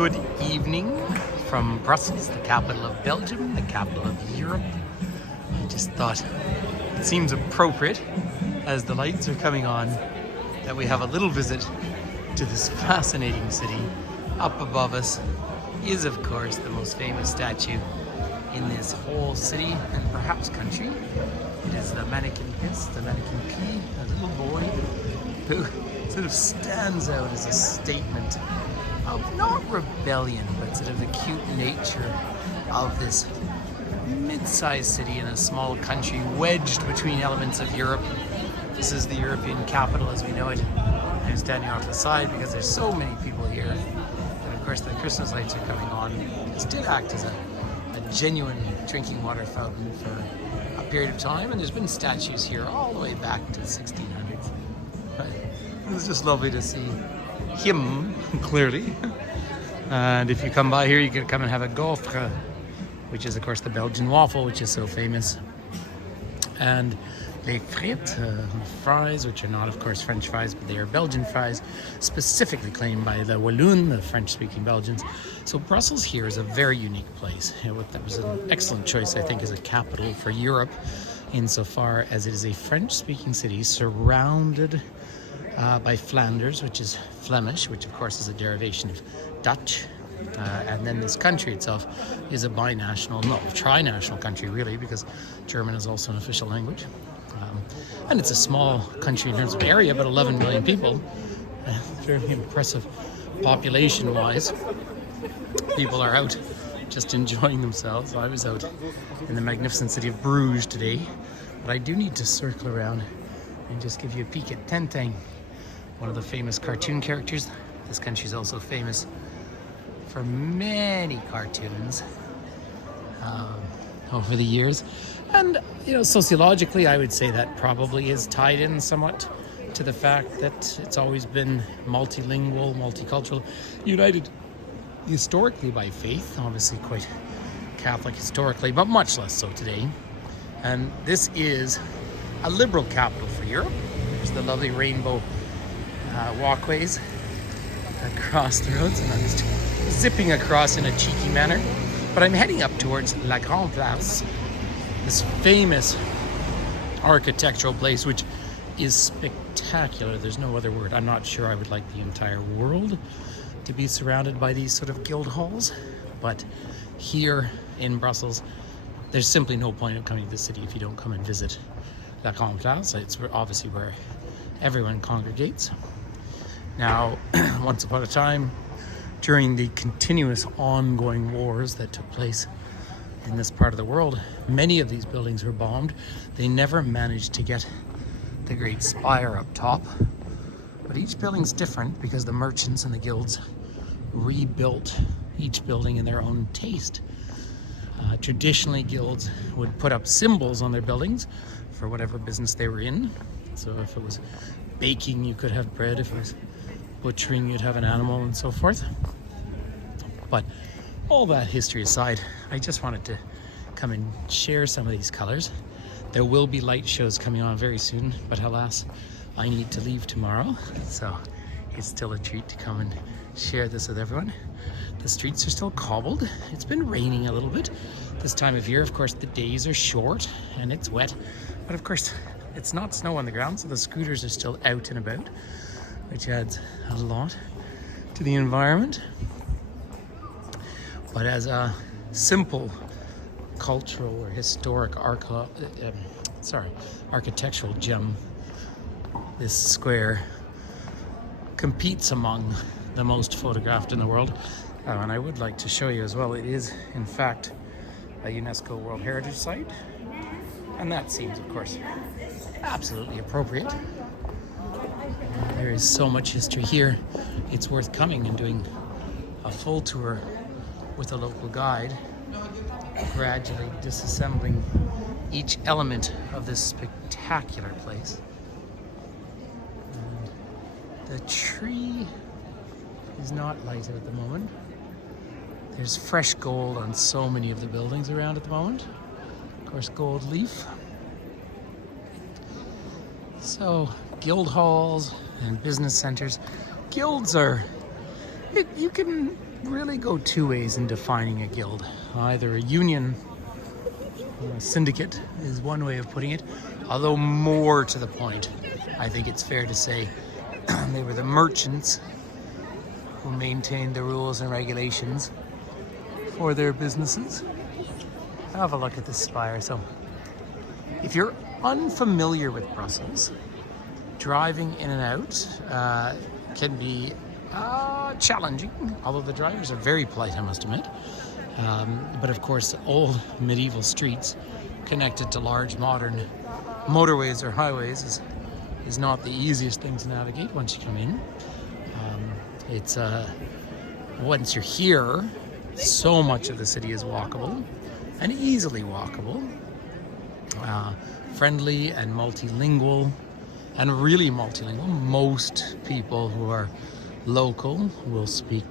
Good evening from Brussels, the capital of Belgium, the capital of Europe. I just thought it seems appropriate, as the lights are coming on, that we have a little visit to this fascinating city. Up above us is, of course, the most famous statue in this whole city and perhaps country. It is the mannequin Piss, the mannequin P, a little boy who sort of stands out as a statement of not rebellion, but sort of the cute nature of this mid-sized city in a small country wedged between elements of Europe. This is the European capital as we know it. I'm standing off the side because there's so many people here. And of course the Christmas lights are coming on. It did act as a genuine drinking water fountain for a period of time, and there's been statues here all the way back to the 1600s. But it was just lovely to see him clearly. And if you come by here, you can come and have a gaufre, which is of course the Belgian waffle, which is so famous, and les frites, fries, which are not of course French fries, but they are Belgian fries, specifically claimed by the Walloon, the French-speaking Belgians. So Brussels here is a very unique place. That was an excellent choice, I think, as a capital for Europe, insofar as it is a French-speaking city surrounded by Flanders, which is Flemish, which of course is a derivation of Dutch. And then this country itself is a binational, no, trinational country really, because German is also an official language. And it's a small country in terms of area, but 11 million people. Very impressive population-wise. People are out just enjoying themselves. I was out in the magnificent city of Bruges today, but I do need to circle around and just give you a peek at Tintin, one of the famous cartoon characters. This country is also famous for many cartoons over the years. And, you know, sociologically, I would say that probably is tied in somewhat to the fact that it's always been multilingual, multicultural, united historically by faith, obviously quite Catholic historically, but much less so today. And this is a liberal capital for Europe. There's the lovely rainbow walkways across the roads, and I'm just zipping across in a cheeky manner. But I'm heading up towards LaCrosse, this famous architectural place, which is spectacular. There's no other word. I'm not sure I would like the entire world to be surrounded by these sort of guild halls, but here in Brussels, there's simply no point of coming to the city if you don't come and visit LaCrosse. It's obviously where everyone congregates. Now, once upon a time, during the continuous ongoing wars that took place in this part of the world, many of these buildings were bombed. They never managed to get the great spire up top, but each building's different because the merchants and the guilds rebuilt each building in their own taste. Traditionally, guilds would put up symbols on their buildings for whatever business they were in. So if it was baking, you could have bread. If it was butchering, you'd have an animal, and so forth. But all that history aside, I just wanted to come and share some of these colors. There will be light shows coming on very soon, but alas, I need to leave tomorrow, so it's still a treat to come and share this with everyone. The streets are still cobbled. It's been raining a little bit this time of year. Of course, the days are short and it's wet, but of course, it's not snow on the ground, so the scooters are still out and about, which adds a lot to the environment. But as a simple cultural or historic architectural gem, this square competes among the most photographed in the world. And I would like to show you as well, it is in fact a UNESCO World Heritage Site, and that seems of course absolutely appropriate. There is so much history here, it's worth coming and doing a full tour with a local guide, gradually disassembling each element of this spectacular place. And the tree is not lighted at the moment. There's fresh gold on so many of the buildings around at the moment. Of course, gold leaf. So, guild halls and business centers. Guilds are You can really go two ways in defining a guild. Either a union or a syndicate is one way of putting it, although more to the point, I think it's fair to say they were the merchants who maintained the rules and regulations for their businesses. Have a look at this spire. So if you're unfamiliar with Brussels, driving in and out can be challenging, although the drivers are very polite, I must admit. But of course, old medieval streets connected to large modern motorways or highways is not the easiest thing to navigate once you come in. It's once you're here, so much of the city is walkable and easily walkable, friendly and multilingual, and really multilingual. Most people who are local will speak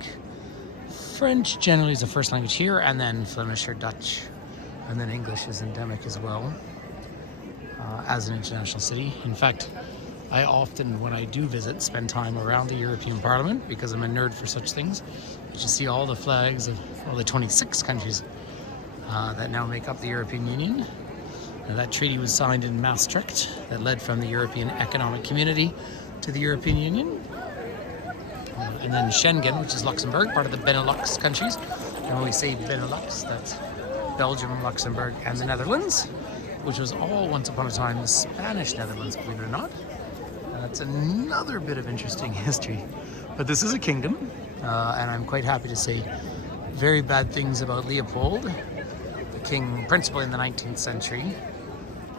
French generally as a first language here, and then Flemish or Dutch, and then English is endemic as well as an international city. In fact, I often, when I do visit, spend time around the European Parliament because I'm a nerd for such things. You should see all the flags of all the 26 countries that now make up the European Union. Now, that treaty was signed in Maastricht that led from the European Economic Community to the European Union. And then Schengen, which is Luxembourg, part of the Benelux countries. And when we say Benelux, that's Belgium, Luxembourg, and the Netherlands, which was all once upon a time the Spanish Netherlands, believe it or not. That's another bit of interesting history. But this is a kingdom, and I'm quite happy to say very bad things about Leopold, the king principally in the 19th century,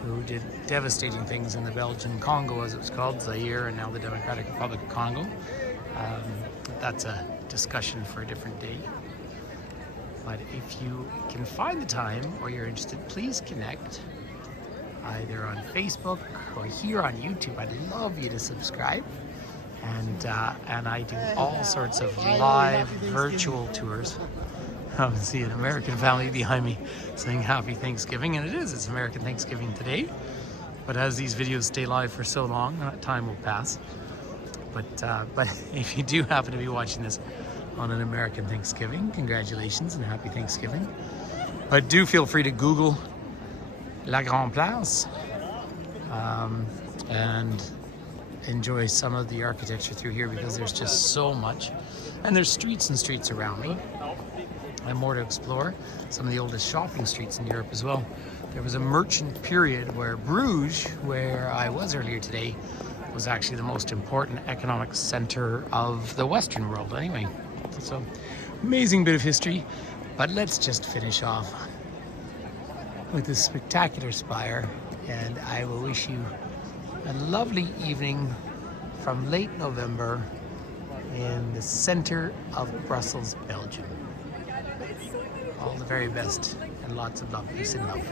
who did devastating things in the Belgian Congo, as it was called, Zaire, and now the Democratic Republic of Congo. That's a discussion for a different day. But if you can find the time or you're interested, please connect either on Facebook or here on YouTube. I'd love you to subscribe. And I do all sorts of live virtual tours. I see an American family behind me saying Happy Thanksgiving, and it's American Thanksgiving today. But as these videos stay live for so long, time will pass. But if you do happen to be watching this on an American Thanksgiving, congratulations and Happy Thanksgiving. But do feel free to Google La Grande Place and enjoy some of the architecture through here, because there's just so much. And there's streets and streets around me and more to explore. Some of the oldest shopping streets in Europe as well. There was a merchant period where Bruges, where I was earlier today, was actually the most important economic center of the Western world anyway. So, amazing bit of history. But let's just finish off with this spectacular spire, and I will wish you a lovely evening from late November in the center of Brussels, Belgium. All the very best and lots of love. Peace and love.